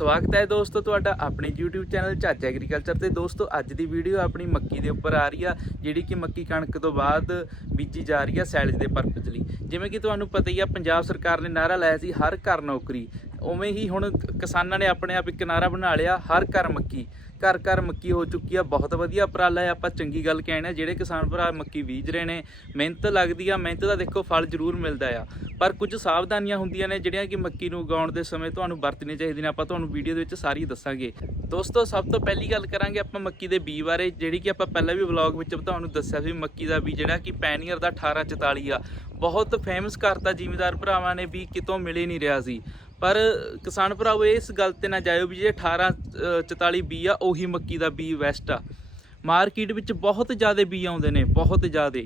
ਸਵਾਗਤ ਹੈ ਦੋਸਤੋ ਤੁਹਾਡਾ ਆਪਣੇ YouTube ਚੈਨਲ ਝੱਜ ਐਗਰੀਕਲਚਰ ਤੇ। ਦੋਸਤੋ, ਅੱਜ ਦੀ ਵੀਡੀਓ ਆਪਣੀ ਮੱਕੀ ਦੇ ਉੱਪਰ ਆ ਰਹੀ ਆ, ਜਿਹੜੀ ਕਿ ਮੱਕੀ ਕਣਕ ਤੋਂ ਬਾਅਦ ਬੀਜੀ ਜਾ ਰਹੀ ਆ ਸੈਲਜ ਦੇ ਪਰਪਸ ਲਈ। ਜਿਵੇਂ ਕਿ ਤੁਹਾਨੂੰ ਪਤਾ ਹੀ ਆ, ਪੰਜਾਬ ਸਰਕਾਰ ਨੇ ਨਾਰਾ ਲਾਇਆ ਸੀ, ਹਰ ਘਰ ਨੌਕਰੀ। ਉਵੇਂ ਹੀ ਹੁਣ ਕਿਸਾਨਾਂ ਨੇ ਆਪਣੇ ਆਪ ਇੱਕ ਨਾਰਾ ਬਣਾ ਲਿਆ, ਹਰ ਘਰ ਮੱਕੀ। ਘਰ ਘਰ ਮੱਕੀ ਹੋ ਚੁੱਕੀ ਆ, ਬਹੁਤ ਵਧੀਆ ਉਪਰਾਲਾ ਹੈ, ਆਪਾਂ ਚੰਗੀ ਗੱਲ ਕਹਿਣੇ ਆ, ਜਿਹੜੇ ਕਿਸਾਨ ਭਰਾ ਮੱਕੀ ਬੀਜ ਰਹੇ ਨੇ, ਮਿਹਨਤ ਲੱਗਦੀ ਆ, ਮਿਹਨਤ ਦਾ ਦੇਖੋ ਫਲ ਜ਼ਰੂਰ ਮਿਲਦਾ ਆ, ਪਰ ਕੁਝ ਸਾਵਧਾਨੀਆਂ ਹੁੰਦੀਆਂ ਨੇ, ਜਿਹੜੀਆਂ ਕਿ ਮੱਕੀ ਨੂੰ ਉਗਾਉਣ ਦੇ ਸਮੇਂ ਤੁਹਾਨੂੰ ਵਰਤਣੀਆਂ ਚਾਹੀਦੀਆਂ ਨੇ, ਆਪਾਂ ਤੁਹਾਨੂੰ ਵੀਡੀਓ ਦੇ ਵਿੱਚ ਸਾਰੀ ਦੱਸਾਂਗੇ। ਦੋਸਤੋ, ਸਭ ਤੋਂ ਪਹਿਲੀ ਗੱਲ ਕਰਾਂਗੇ ਆਪਾਂ ਮੱਕੀ ਦੇ ਬੀ ਬਾਰੇ, ਜਿਹੜੀ ਕਿ ਆਪਾਂ ਪਹਿਲਾਂ ਵੀ ਵਲੌਗ ਵਿੱਚ ਤੁਹਾਨੂੰ ਦੱਸਿਆ ਸੀ ਮੱਕੀ ਦਾ ਬੀ ਜਿਹੜਾ ਕਿ ਪੈਨੀਅਰ ਦਾ 1844 ਆ। ਬਹੁਤ ਫੇਮਸ ਕਰਤਾ ਜ਼ਿਮੀਦਾਰ ਭਰਾਵਾਂ ਨੇ, ਵੀ ਕਿਤੋਂ ਮਿਲੇ ਨਹੀਂ ਰਿਹਾ ਸੀ। ਪਰ ਕਿਸਾਨ ਭਰਾਵੋ, ਇਸ ਗੱਲ ਤੇ ਨਾ ਜਾਇਓ ਵੀ ਜੇ 1844 ਬੀ ਆ, ਉਹੀ ਮੱਕੀ ਦਾ ਬੀ ਵੈਸਟ ਆ। ਮਾਰਕੀਟ ਵਿੱਚ ਬਹੁਤ ਜ਼ਿਆਦਾ ਬੀ ਆਉਂਦੇ ਨੇ, ਬਹੁਤ ਜ਼ਿਆਦਾ।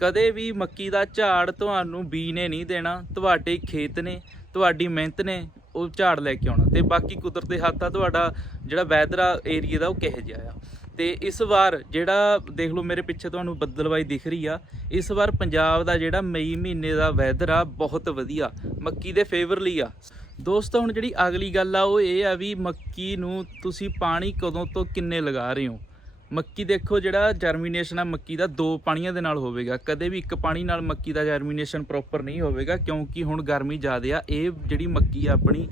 ਕਦੇ ਵੀ ਮੱਕੀ ਦਾ ਝਾੜ ਤੁਹਾਨੂੰ ਬੀ ਨੇ ਨਹੀਂ ਦੇਣਾ, ਤੁਹਾਡੇ ਖੇਤ ਨੇ, ਤੁਹਾਡੀ ਮਿਹਨਤ ਨੇ, ਉਹ ਝਾੜ ਲੈ ਕੇ ਆਉਣਾ। ਤੇ ਬਾਕੀ ਕੁਦਰਤ ਦੇ ਹੱਥ ਆ, ਤੁਹਾਡਾ ਜਿਹੜਾ ਵੈਦਰ ਆ ਏਰੀਆ ਦਾ, ਉਹ ਕਿਹੋ ਜਿਹਾ ਆ। ਤੇ ਇਸ ਵਾਰ ਜਿਹੜਾ, ਦੇਖ ਲਓ ਮੇਰੇ ਪਿੱਛੇ ਤੁਹਾਨੂੰ ਬੱਦਲਵਾਈ ਦਿਖ ਰਹੀ ਆ, ਇਸ ਵਾਰ ਪੰਜਾਬ ਦਾ ਜਿਹੜਾ ਮਈ ਮਹੀਨੇ ਦਾ ਵੈਦਰ ਆ, ਬਹੁਤ ਵਧੀਆ। ਮੱਕੀ ਦੇ ਫੇਵਰ ਲਈ ਆ। ਦੋਸਤੋ, ਹੁਣ ਜਿਹੜੀ ਅਗਲੀ ਗੱਲ ਆ, ਉਹ ਇਹ ਆ ਵੀ ਮੱਕੀ ਨੂੰ ਤੁਸੀਂ ਪਾਣੀ ਕਦੋਂ ਤੋਂ ਕਿੰਨੇ ਲਗਾ ਰਹੇ ਹੋ? ਮੱਕੀ ਦੇਖੋ ਜਿਹੜਾ ਜਰਮੀਨੇਸ਼ਨ ਆ, ਮੱਕੀ ਦਾ ਦੋ ਪਾਣੀਆਂ ਦੇ ਨਾਲ ਹੋਵੇਗਾ। ਕਦੇ ਵੀ ਇੱਕ ਪਾਣੀ ਨਾਲ ਮੱਕੀ ਦਾ ਜਰਮੀਨੇਸ਼ਨ ਪ੍ਰੋਪਰ ਨਹੀਂ ਹੋਵੇਗਾ, ਕਿਉਂਕਿ ਹੁਣ ਗਰਮੀ ਜ਼ਿਆਦਾ ਆ। ਇਹ ਜਿਹੜੀ ਮੱਕੀ ਆ ਆਪਣੀ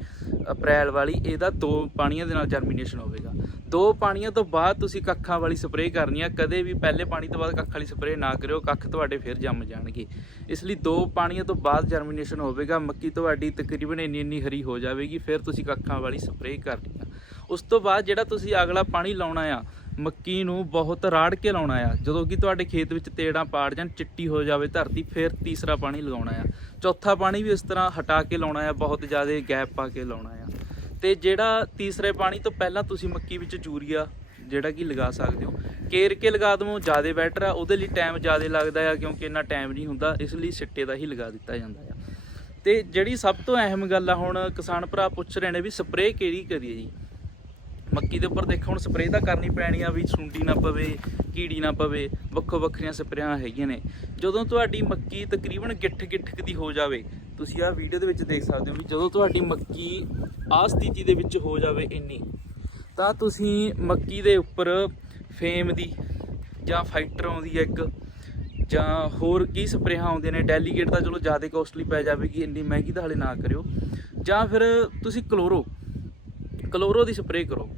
ਅਪ੍ਰੈਲ ਵਾਲੀ, ਇਹਦਾ ਦੋ ਪਾਣੀਆਂ ਦੇ ਨਾਲ ਜਰਮੀਨੇਸ਼ਨ ਹੋਵੇਗਾ। ਦੋ ਪਾਣੀਆਂ ਤੋਂ ਬਾਅਦ ਤੁਸੀਂ ਕੱਖਾਂ ਵਾਲੀ ਸਪਰੇਅ ਕਰਨੀ ਆ। ਕਦੇ ਵੀ ਪਹਿਲੇ ਪਾਣੀ ਤੋਂ ਬਾਅਦ ਕੱਖ ਵਾਲੀ ਸਪਰੇਅ ਨਾ ਕਰਿਓ, ਕੱਖ ਤੁਹਾਡੇ ਫਿਰ ਜੰਮ ਜਾਣਗੇ। ਇਸ ਲਈ ਦੋ ਪਾਣੀਆਂ ਤੋਂ ਬਾਅਦ ਜਰਮੀਨੇਸ਼ਨ ਹੋਵੇਗਾ। ਮੱਕੀ ਤੁਹਾਡੀ ਤਕਰੀਬਨ ਇੰਨੀ ਇੰਨੀ ਹਰੀ ਹੋ ਜਾਵੇਗੀ, ਫਿਰ ਤੁਸੀਂ ਕੱਖਾਂ ਵਾਲੀ ਸਪਰੇਅ ਕਰਨੀ ਆ। ਉਸ ਤੋਂ ਬਾਅਦ ਜਿਹੜਾ ਤੁਸੀਂ ਅਗਲਾ ਪਾਣੀ ਲਾਉਣਾ ਆ ਮੱਕੀ ਨੂੰ ਬਹੁਤ ਰਾੜ ਕੇ ਲਾਉਣਾ ਆ। ਜਦੋਂ ਕਿ ਤੁਹਾਡੇ ਖੇਤ ਵਿੱਚ ਤੇੜਾਂ ਪਾੜ ਜਾਣ, ਚਿੱਟੀ ਹੋ ਜਾਵੇ ਧਰਤੀ, ਫਿਰ ਤੀਸਰਾ ਪਾਣੀ ਲਗਾਉਣਾ ਆ। ਚੌਥਾ ਪਾਣੀ ਵੀ ਇਸ ਤਰ੍ਹਾਂ ਹਟਾ ਕੇ ਲਾਉਣਾ ਆ, ਬਹੁਤ ਜ਼ਿਆਦਾ ਗੈਪ ਪਾ ਕੇ ਲਾਉਣਾ ਆ। ਤੇ ਜਿਹੜਾ ਤੀਸਰੇ ਪਾਣੀ ਤੋਂ ਪਹਿਲਾਂ ਤੁਸੀਂ ਮੱਕੀ ਵਿੱਚ ਯੂਰੀਆ ਜਿਹੜਾ ਕਿ ਲਗਾ ਸਕਦੇ ਹੋ, ਕੇਰ ਕੇ ਲਗਾ ਦਵੋ, ਜ਼ਿਆਦਾ ਬੈਟਰ ਆ। ਉਹਦੇ ਲਈ ਟਾਈਮ ਜ਼ਿਆਦਾ ਲੱਗਦਾ ਆ, ਕਿਉਂਕਿ ਇੰਨਾ ਟਾਈਮ ਨਹੀਂ ਹੁੰਦਾ, ਇਸ ਲਈ ਸਿੱਟੇ ਦਾ ਹੀ ਲਗਾ ਦਿੱਤਾ ਜਾਂਦਾ ਆ। ਤੇ ਜਿਹੜੀ ਸਭ ਤੋਂ ਅਹਿਮ ਗੱਲ ਆ, ਹੁਣ ਕਿਸਾਨ ਭਰਾ ਪੁੱਛ ਰਹੇ ਨੇ ਵੀ ਸਪਰੇਅ ਕਿਹੜੀ ਕਰੀਏ ਜੀ? ਮੱਕੀ ਦੇ ਉੱਪਰ ਦੇਖੋ, ਹੁਣ ਸਪਰੇਅ ਤਾਂ ਕਰਨੀ ਪੈਣੀ ਆ ਵੀ ਸੁੰਡੀ ਨਾ ਪਵੇ, ਕੀੜੀ ਨਾ ਪਵੇ, ਵੱਖੋ ਵੱਖਰੀਆਂ ਸਪਰੇਆਂ ਹੈਗੀਆਂ ਨੇ। ਜਦੋਂ ਤੁਹਾਡੀ ਮੱਕੀ ਤਕਰੀਬਨ ਗਿੱਠ ਗਿੱਠਕ ਦੀ ਹੋ ਜਾਵੇ, ਤੁਸੀਂ ਆਹ ਵੀਡੀਓ ਦੇ ਵਿੱਚ ਦੇਖ ਸਕਦੇ ਹੋ ਵੀ ਜਦੋਂ ਤੁਹਾਡੀ ਮੱਕੀ ਆਹ ਸਥਿਤੀ ਦੇ ਵਿੱਚ ਹੋ ਜਾਵੇ ਇੰਨੀ, ਤਾਂ ਤੁਸੀਂ ਮੱਕੀ ਦੇ ਉੱਪਰ ਫੇਮ ਦੀ ਜਾਂ ਫਾਈਟਰ ਆਉਂਦੀ ਹੈ ਇੱਕ, ਜਾਂ ਹੋਰ ਕੀ ਸਪਰੇਹਾਂ ਆਉਂਦੇ ਨੇ ਡੈਲੀਗੇਟ ਤਾਂ ਚਲੋ ਜ਼ਿਆਦਾ ਕੋਸਟਲੀ ਪੈ ਜਾਵੇਗੀ, ਇੰਨੀ ਮਹਿੰਗੀ ਤਾਂ ਹਲੇ ਨਾ ਕਰਿਓ। ਜਾਂ ਫਿਰ ਤੁਸੀਂ ਕਲੋਰੋ ਕਲੋਰੋ ਦੀ ਸਪਰੇਅ ਕਰੋ।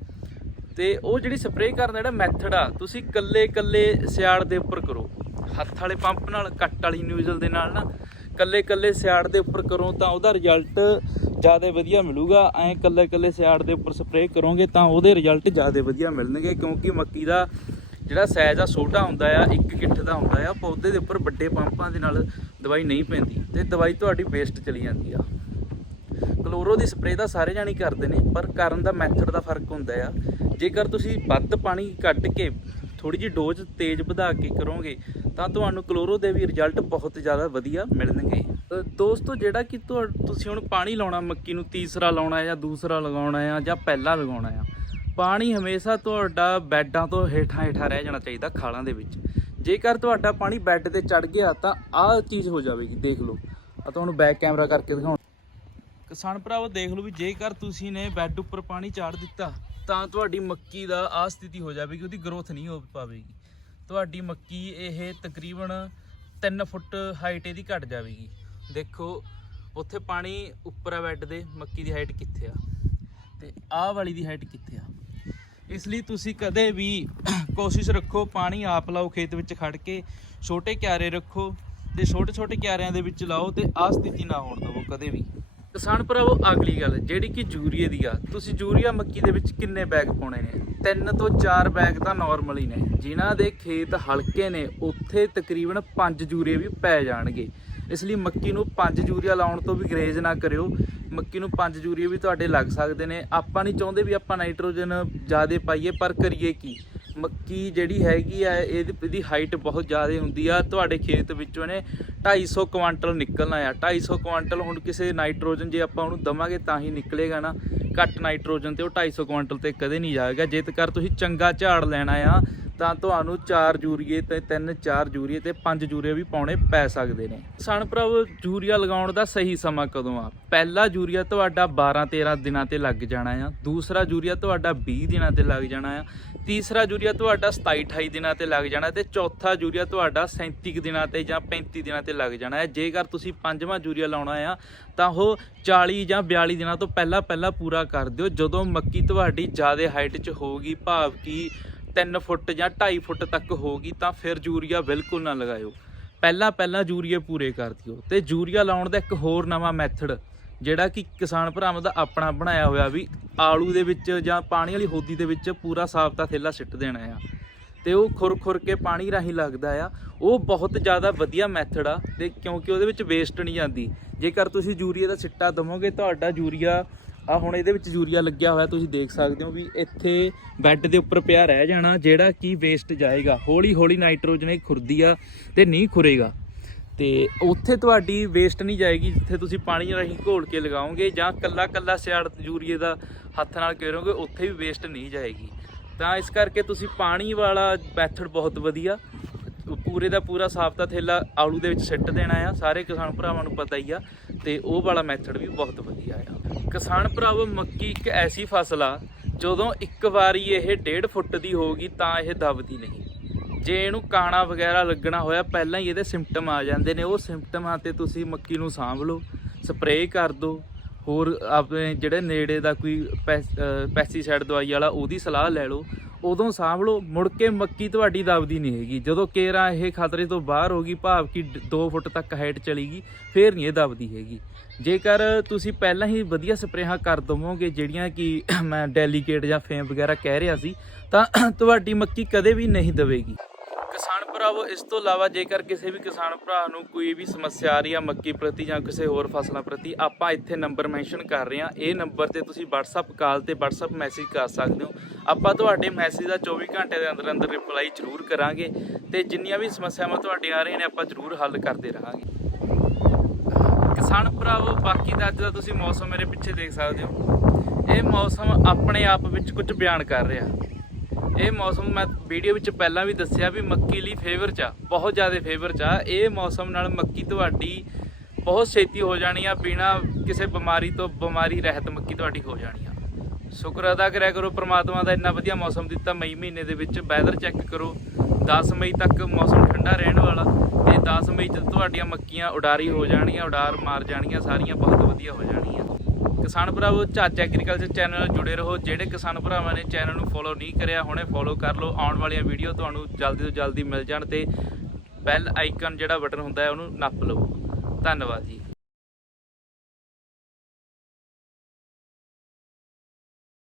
ਤੇ ਉਹ ਜਿਹੜੀ ਸਪਰੇਅ ਕਰਨ ਦਾ ਜਿਹੜਾ ਮੈਥਡ ਆ, ਤੁਸੀਂ ਕੱਲੇ ਕੱਲੇ ਸਿਆੜ ਦੇ ਉੱਪਰ ਕਰੋ। ਹੱਥ ਵਾਲੇ ਪੰਪ ਨਾਲ, ਕੱਟ ਵਾਲੀ ਨਿਊਜ਼ਲ ਦੇ ਨਾਲ ਨਾ ਕੱਲੇ ਕੱਲੇ ਸਿਆੜ ਦੇ ਉੱਪਰ ਕਰੋ ਤਾਂ ਉਹਦਾ ਰਿਜ਼ਲਟ ਜ਼ਿਆਦਾ ਵਧੀਆ ਮਿਲੂਗਾ। ਐਂ ਕੱਲੇ ਕੱਲੇ ਸਿਆੜ ਦੇ ਉੱਪਰ ਸਪਰੇਅ ਕਰੋਗੇ ਤਾਂ ਉਹਦੇ ਰਿਜ਼ਲਟ ਜ਼ਿਆਦਾ ਵਧੀਆ ਮਿਲਣਗੇ ਕਿਉਂਕਿ ਮੱਕੀ ਦਾ ਜਿਹੜਾ ਸਾਈਜ਼ ਆ, ਛੋਟਾ ਹੁੰਦਾ ਆ, ਇੱਕ ਗਿੱਠ ਦਾ ਹੁੰਦਾ ਆ, ਪੌਦੇ ਦੇ ਉੱਪਰ ਵੱਡੇ ਪੰਪਾਂ ਦੇ ਨਾਲ ਦਵਾਈ ਨਹੀਂ ਪੈਂਦੀ ਤੇ ਦਵਾਈ ਤੁਹਾਡੀ ਵੇਸਟ ਚਲੀ ਜਾਂਦੀ ਆ। ਕਲੋਰੋ ਦੀ ਸਪਰੇਅ ਤਾਂ ਸਾਰੇ ਜਾਣੀ ਕਰਦੇ ਨੇ, ਪਰ ਕਰਨ ਦਾ ਮੈਥਡ ਦਾ ਫ਼ਰਕ ਹੁੰਦਾ ਆ। ਜੇਕਰ ਤੁਸੀਂ ਵੱਧ ਪਾਣੀ ਕੱਢ ਕੇ ਥੋੜੀ ਜਿਹੀ ਡੋਜ਼ ਤੇਜ਼ ਵਧਾ ਕੇ ਕਰੋਗੇ, ਤਾਂ ਤੁਹਾਨੂੰ ਕਲੋਰੋ ਦੇ ਵੀ ਰਿਜ਼ਲਟ ਬਹੁਤ ਜ਼ਿਆਦਾ ਵਧੀਆ ਮਿਲਣਗੇ। ਦੋਸਤੋ, ਜਿਹੜਾ ਕਿ ਤੁਹਾ- ਤੁਸੀਂ ਹੁਣ ਪਾਣੀ ਲਾਉਣਾ, ਮੱਕੀ ਨੂੰ ਤੀਸਰਾ ਲਾਉਣਾ ਜਾਂ ਦੂਸਰਾ ਲਗਾਉਣਾ ਆ ਜਾਂ ਪਹਿਲਾ ਲਗਾਉਣਾ ਆ, ਪਾਣੀ ਹਮੇਸ਼ਾ ਤੁਹਾਡਾ ਬੈੱਡਾਂ ਤੋਂ ਹੇਠਾਂ ਹੇਠਾਂ ਰਹਿ ਜਾਣਾ ਚਾਹੀਦਾ ਖਾਲਾਂ ਦੇ ਵਿੱਚ। ਜੇਕਰ ਤੁਹਾਡਾ ਪਾਣੀ ਬੈੱਡ ਤੇ ਚੜ ਗਿਆ, ਤਾਂ ਆਹ ਚੀਜ਼ ਹੋ ਜਾਵੇਗੀ, ਦੇਖ ਲਓ। ਆ ਤੁਹਾਨੂੰ ਬੈਕ ਕੈਮਰਾ ਕਰਕੇ ਦਿਖਾਉਂ ਕਿਸਾਨ ਭਰਾਵੋ, ਦੇਖ ਲਓ ਵੀ ਜੇਕਰ ਤੁਸੀਂ ਨੇ ਬੈੱਡ ਉੱਪਰ ਪਾਣੀ ਚਾੜ ਦਿੱਤਾ, ਤਾਂ ਤੁਹਾਡੀ ਮੱਕੀ ਦਾ ਆ ਸਥਿਤੀ ਹੋ ਜਾਵੇਗੀ, ਉਹਦੀ ਗਰੋਥ ਨਹੀਂ ਹੋ ਪਾਵੇਗੀ। ਤੁਹਾਡੀ ਮੱਕੀ ਇਹ ਤਕਰੀਬਨ 3 ਫੁੱਟ ਹਾਈਟ ਇਹਦੀ ਘਟ ਜਾਵੇਗੀ। ਦੇਖੋ, ਉੱਥੇ ਪਾਣੀ ਉੱਪਰ ਆ ਬੈੱਡ ਦੇ, ਮੱਕੀ ਦੀ ਹਾਈਟ ਕਿੱਥੇ ਆ? ਤੇ ਆਹ ਵਾਲੀ ਦੀ ਹਾਈਟ ਕਿੱਥੇ ਆ? ਇਸ ਲਈ ਤੁਸੀਂ ਕਦੇ ਵੀ ਕੋਸ਼ਿਸ਼ ਰੱਖੋ, ਪਾਣੀ ਆਪ ਲਾਓ ਖੇਤ ਵਿੱਚ ਖੜ ਕੇ, ਛੋਟੇ ਕਿਆਰੇ ਰੱਖੋ ਤੇ ਛੋਟੇ ਛੋਟੇ ਕਿਆਰਿਆਂ ਦੇ ਵਿੱਚ ਲਾਓ ਤੇ ਆਹ ਸਥਿਤੀ ਨਾ ਹੋਣ ਦਿਵੋ ਕਦੇ ਵੀ। ਕਿਸਾਨ ਭਰਾਵੋ, ਅਗਲੀ ਗੱਲ, ਜਿਹੜੀ ਕਿ ਯੂਰੀਏ ਦੀ ਆ। ਤੁਸੀਂ ਯੂਰੀਆ ਮੱਕੀ ਦੇ ਵਿੱਚ ਕਿੰਨੇ ਬੈਗ ਪਾਉਣੇ ਨੇ? ਤਿੰਨ ਤੋਂ ਚਾਰ ਬੈਗ ਤਾਂ ਨਾਰਮਲ ਹੀ ਨੇ। ਜਿਨ੍ਹਾਂ ਦੇ ਖੇਤ ਹਲਕੇ ਨੇ, ਉੱਥੇ ਤਕਰੀਬਨ 5 ਯੂਰੀਏ ਵੀ ਪੈ ਜਾਣਗੇ। ਇਸ ਲਈ ਮੱਕੀ ਨੂੰ 5 ਯੂਰੀਆ ਲਾਉਣ ਤੋਂ ਵੀ ਗਰੇਜ਼ ਨਾ ਕਰਿਓ। ਮੱਕੀ ਨੂੰ 5 ਯੂਰੀਏ ਵੀ ਤੁਹਾਡੇ ਲੱਗ ਸਕਦੇ ਨੇ। ਆਪਾਂ ਨਹੀਂ ਚਾਹੁੰਦੇ ਵੀ ਆਪਾਂ ਨਾਈਟ੍ਰੋਜਨ ਜ਼ਿਆਦਾ ਪਾਈਏ, ਪਰ ਕਰੀਏ ਕੀ? ਮੱਕੀ ਜਿਹੜੀ ਹੈਗੀ ਆ, ਇਹਦੀ ਇਹਦੀ ਹਾਈਟ ਬਹੁਤ ਜ਼ਿਆਦਾ ਹੁੰਦੀ ਆ। ਤੁਹਾਡੇ ਖੇਤ ਵਿੱਚੋਂ ਨੇ 250 ਕੁਆਂਟਲ ਨਿਕਲਣਾ ਆ। 250 ਕੁਆਂਟਲ ਹੁਣ ਕਿਸੇ ਨਾਈਟ੍ਰੋਜਨ ਜੇ ਆਪਾਂ ਉਹਨੂੰ ਦਵਾਂਗੇ ਤਾਂ ਹੀ ਨਿਕਲੇਗਾ ਨਾ। ਘੱਟ ਨਾਈਟ੍ਰੋਜਨ ਤੇ ਉਹ 250 ਕੁਆਂਟਲ ਤੇ ਕਦੇ ਨਹੀਂ ਜਾਏਗਾ। ਜੇਕਰ ਤੁਸੀਂ ਚੰਗਾ ਝਾੜ ਲੈਣਾ ਆ ਤਾਂ ਤੁਹਾਨੂੰ ਚਾਰ ਯੂਰੀਏ ਤੇ 3 4 ਯੂਰੀਏ ਤੇ 5 ਯੂਰੀਏ ਵੀ ਪਾਉਣੇ ਪੈ ਸਕਦੇ ਨੇ। ਕਿਸਾਨ ਭਰਾਵੋ ਯੂਰੀਆ ਲਗਾਉਣ ਦਾ ਸਹੀ ਸਮਾਂ ਕਦੋਂ ਆ? ਪਹਿਲਾ ਯੂਰੀਆ ਤੁਹਾਡਾ 12 13 ਦਿਨਾਂ ਤੇ ਲੱਗ ਜਾਣਾ ਆ। ਦੂਸਰਾ ਯੂਰੀਆ ਤੁਹਾਡਾ 20 ਦਿਨਾਂ ਤੇ ਲੱਗ ਜਾਣਾ ਆ। ਤੀਸਰਾ ਯੂਰੀਆ ਤੁਹਾਡਾ 27 28 ਦਿਨਾਂ ਤੇ ਲੱਗ ਜਾਣਾ ਤੇ ਚੌਥਾ ਯੂਰੀਆ ਤੁਹਾਡਾ 37 ਕੁ ਦਿਨਾਂ ਤੇ ਜਾਂ 35 ਦਿਨਾਂ ਤੇ ਲੱਗ ਜਾਣਾ ਹੈ ਜੇਕਰ ਤੁਸੀਂ ਪੰਜਵਾਂ ਯੂਰੀਆ ਲਾਉਣਾ ਆ, ਤਾਂ ਉਹ 40 ਜਾਂ 42 ਦਿਨਾਂ ਤੋਂ ਪਹਿਲਾਂ ਪਹਿਲਾਂ ਪੂਰਾ ਕਰ ਦਿਓ। ਜਦੋਂ ਮੱਕੀ ਤੁਹਾਡੀ ਜ਼ਿਆਦਾ ਹਾਈਟ 'ਚ ਹੋਊਗੀ, ਭਾਵ ਕਿ 3 ਫੁੱਟ ਜਾਂ 2.5 ਫੁੱਟ ਤੱਕ ਹੋਊਗੀ ਤਾਂ ਫਿਰ ਯੂਰੀਆ ਬਿਲਕੁਲ ਨਾ ਲਗਾਇਓ। ਪਹਿਲਾਂ ਪਹਿਲਾਂ ਯੂਰੀਏ ਪੂਰੇ ਕਰ ਦਿਓ ਤੇ ਯੂਰੀਆ ਲਾਉਣ ਦਾ ਇੱਕ ਹੋਰ ਨਵਾਂ ਮੈਥਡ ਜਿਹੜਾ ਕਿ ਕਿਸਾਨ ਭਰਾਵਾਂ ਦਾ ਆਪਣਾ ਬਣਾਇਆ ਹੋਇਆ ਵੀ ਆਲੂ ਦੇ ਵਿੱਚ ਜਾਂ ਪਾਣੀ ਵਾਲੀ ਹੋਦੀ ਦੇ ਵਿੱਚ ਪੂਰਾ ਸਾਫਤਾ ਥੇਲਾ ਸਿੱਟ ਦੇਣਾ ਆ। ਤੇ ਉਹ ਖੁਰ ਖੁਰ ਕੇ ਪਾਣੀ ਰਾਹੀਂ ਲੱਗਦਾ ਆ। ਉਹ ਬਹੁਤ ਜ਼ਿਆਦਾ ਵਧੀਆ ਮੈਥਡ ਆ ਤੇ ਕਿਉਂਕਿ ਉਹਦੇ ਵਿੱਚ ਵੇਸਟ ਨਹੀਂ ਜਾਂਦੀ ਜੇਕਰ ਤੁਸੀਂ ਯੂਰੀਆ ਦਾ ਸਿੱਟਾ ਦਵੋਗੇ, ਤੁਹਾਡਾ ਯੂਰੀਆ ਆ ਹੁਣ ਇਹਦੇ ਵਿੱਚ ਯੂਰੀਆ ਲੱਗਿਆ ਹੋਇਆ, ਤੁਸੀਂ ਦੇਖ ਸਕਦੇ ਹੋ ਵੀ ਇੱਥੇ ਬੈੱਡ ਦੇ ਉੱਪਰ ਪਿਆ ਰਹਿ ਜਾਣਾ, ਜਿਹੜਾ ਕਿ ਵੇਸਟ ਜਾਏਗਾ। ਹੌਲੀ ਹੌਲੀ ਨਾਈਟ੍ਰੋਜਨ ਇਹ ਖੁਰਦੀ ਆ ਤੇ ਨਹੀਂ ਖੁਰੇਗਾ। ਤੇ ਉੱਥੇ ਤੁਹਾਡੀ ਵੇਸਟ ਨਹੀਂ ਜਾਏਗੀ, ਜਿੱਥੇ ਤੁਸੀਂ ਪਾਣੀ ਰਾਹੀਂ ਘੋਲ ਕੇ ਲਗਾਓਗੇ ਜਾਂ ਕੱਲਾ ਕੱਲਾ ਸਿਆੜ ਯੂਰੀਏ ਦਾ ਹੱਥ ਨਾਲ ਕਰੋਗੇ, ਉੱਥੇ ਵੀ ਵੇਸਟ ਨਹੀਂ ਜਾਏਗੀ। ਤਾਂ ਇਸ ਕਰਕੇ ਤੁਸੀਂ ਪਾਣੀ ਵਾਲਾ ਮੈਥਡ ਬਹੁਤ ਵਧੀਆ। ਪੂਰੇ ਦਾ ਪੂਰਾ ਸਾਫਤਾ ਥੇਲਾ ਆਲੂ ਦੇ ਵਿੱਚ ਸਿੱਟ ਦੇਣਾ ਆ, ਸਾਰੇ ਕਿਸਾਨ ਭਰਾਵਾਂ ਨੂੰ ਪਤਾ ਹੀ ਆ। ਤੇ ਉਹ ਵਾਲਾ ਮੈਥਡ ਵੀ ਬਹੁਤ ਵਧੀਆ ਆ। ਕਿਸਾਨ ਭਰਾਵੋ, ਮੱਕੀ ਇੱਕ ਐਸੀ ਫਸਲ ਆ, ਜਦੋਂ ਇੱਕ ਵਾਰੀ ਇਹ 1.5 ਫੁੱਟ ਦੀ ਹੋਗੀ ਤਾਂ ਇਹ ਦਬਦੀ ਨਹੀਂ। ਜੇ ਇਹਨੂੰ ਕਾਣਾ ਵਗੈਰਾ ਲੱਗਣਾ ਹੋਇਆ, ਪਹਿਲਾਂ ਹੀ ਇਹਦੇ ਸਿੰਪਟਮ ਆ ਜਾਂਦੇ ਨੇ। ਉਹ ਸਿੰਪਟਮਾਂ ਤੇ ਤੁਸੀਂ ਮੱਕੀ ਨੂੰ ਸਾਂਭ ਲਓ ਸਪਰੇਅ ਕਰ ਦਿਓ ਹੋਰ ਆਪਣੇ ਜਿਹੜੇ ਨੇੜੇ ਦਾ ਕੋਈ ਪੈਸਟੀਸਾਈਡ ਦਵਾਈ ਵਾਲਾ, ਉਹਦੀ ਸਲਾਹ ਲੈ ਲਓ। ਉਦੋਂ ਸਾਂਭ ਲਓ ਮੁੜ ਕੇ ਮੱਕੀ ਤੁਹਾਡੀ ਦਬਦੀ ਨਹੀਂ ਹੈਗੀ। ਜਦੋਂ ਕੇਰਾ ਇਹ ਖਤਰੇ ਤੋਂ ਬਾਹਰ ਹੋ ਗਈ, ਭਾਵ ਕਿ 2 ਫੁੱਟ ਤੱਕ ਹਾਈਟ ਚਲੀ ਗਈ, ਫੇਰ ਨਹੀਂ ਇਹ ਦਬਦੀ ਹੈਗੀ। ਜੇਕਰ ਤੁਸੀਂ ਪਹਿਲਾਂ ਹੀ ਵਧੀਆ ਸਪਰੇਹਾਂ ਕਰ ਦਵੋਗੇ, ਜਿਹੜੀਆਂ ਕਿ ਮੈਂ ਡੈਲੀਕੇਟ ਜਾਂ ਫੇਮ ਵਗੈਰਾ ਕਹਿ ਰਿਹਾ ਸੀ, ਤਾਂ ਤੁਹਾਡੀ ਮੱਕੀ ਕਦੇ ਵੀ ਨਹੀਂ ਦਵੇਗੀ। ਭਰਾਵੋ, ਇਸ ਤੋਂ ਇਲਾਵਾ ਜੇਕਰ ਕਿਸੇ ਵੀ ਕਿਸਾਨ ਭਰਾ ਨੂੰ ਕੋਈ ਵੀ ਸਮੱਸਿਆ ਆ ਰਹੀ ਆ ਮੱਕੀ ਪ੍ਰਤੀ ਜਾਂ ਕਿਸੇ ਹੋਰ ਫਸਲਾਂ ਪ੍ਰਤੀ, ਆਪਾਂ ਇੱਥੇ ਨੰਬਰ ਮੈਂਸ਼ਨ ਕਰ ਰਹੇ ਹਾਂ ਇਹ ਨੰਬਰ ਤੇ ਤੁਸੀਂ WhatsApp ਕਾਲ ਤੇ WhatsApp ਮੈਸੇਜ ਕਰ ਸਕਦੇ ਹੋ। ਆਪਾਂ ਤੁਹਾਡੇ ਮੈਸੇਜ ਦਾ 24 ਘੰਟੇ ਦੇ ਅੰਦਰ ਅੰਦਰ ਰਿਪਲਾਈ ਜ਼ਰੂਰ ਕਰਾਂਗੇ ਤੇ ਜਿੰਨੀਆਂ ਵੀ ਸਮੱਸਿਆਵਾਂ ਤੁਹਾਡੀਆਂ ਆ ਰਹੀਆਂ ਨੇ, ਆਪਾਂ ਜ਼ਰੂਰ ਹੱਲ ਕਰਦੇ ਰਹਾਂਗੇ। ਕਿਸਾਨ ਭਰਾਵੋ, ਬਾਕੀ ਦਾ ਅੱਜ ਦਾ ਤੁਸੀਂ ਮੌਸਮ ਮੇਰੇ ਪਿੱਛੇ ਦੇਖ ਸਕਦੇ ਹੋ। ਇਹ ਮੌਸਮ ਆਪਣੇ ਆਪ ਵਿੱਚ ਕੁਝ ਬਿਆਨ ਕਰ ਰਿਹਾ। ਇਹ ਮੌਸਮ ਮੈਂ ਵੀਡੀਓ ਵਿੱਚ ਪਹਿਲਾਂ ਵੀ ਦੱਸਿਆ ਵੀ ਮੱਕੀ ਲਈ ਫੇਵਰ ਚ ਆ, ਬਹੁਤ ਜ਼ਿਆਦਾ ਫੇਵਰ ਚ ਆ। ਇਹ ਮੌਸਮ ਨਾਲ ਮੱਕੀ ਤੁਹਾਡੀ ਬਹੁਤ ਛੇਤੀ ਹੋ ਜਾਣੀ ਆ, ਬਿਨਾ ਕਿਸੇ ਬਿਮਾਰੀ ਤੋਂ ਬਿਮਾਰੀ ਰਹਿਤ ਮੱਕੀ ਤੁਹਾਡੀ ਹੋ ਜਾਣੀ ਆ। ਸ਼ੁਕਰ ਅਦਾ ਕਰਿਆ ਕਰੋ, ਪ੍ਰਮਾਤਮਾ ਦਾ ਇੰਨਾ ਵਧੀਆ ਮੌਸਮ ਦਿੱਤਾ, ਮਈ ਮਹੀਨੇ ਦੇ ਵਿੱਚ ਵੈਦਰ ਚੈੱਕ ਕਰੋ। 10 ਮਈ ਤੱਕ ਮੌਸਮ ਠੰਡਾ ਰਹਿਣ ਵਾਲਾ, ਤੇ 10 ਮਈ ਚ ਤੁਹਾਡੀਆਂ ਮੱਕੀਆਂ ਉਡਾਰੀ ਹੋ ਜਾਣੀਆਂ, ਉਡਾਰ ਮਾਰ ਜਾਣੀਆਂ, ਸਾਰੀਆਂ ਬਹੁਤ ਵਧੀਆ ਹੋ ਜਾਣੀਆਂ। ਕਿਸਾਨ ਭਰਾਵੋ, ਝੱਜ ਐਗਰੀਕਲਚਰ ਚੈਨਲ ਨਾਲ ਜੁੜੇ ਰਹੋ। ਜਿਹੜੇ ਕਿਸਾਨ ਭਰਾਵਾਂ ਨੇ ਚੈਨਲ ਨੂੰ ਫੋਲੋ ਨਹੀਂ ਕਰਿਆ, ਹੁਣੇ ਫੋਲੋ ਕਰ ਲਓ। ਆਉਣ ਵਾਲੀਆਂ ਵੀਡੀਓ ਤੁਹਾਨੂੰ ਜਲਦੀ ਤੋਂ ਜਲਦੀ ਮਿਲ ਜਾਣ ਤੇ ਬੈਲ ਆਈਕਨ ਜਿਹੜਾ ਬਟਨ ਹੁੰਦਾ ਹੈ, ਉਹਨੂੰ ਨੱਪ ਲਓ। ਧੰਨਵਾਦ ਜੀ।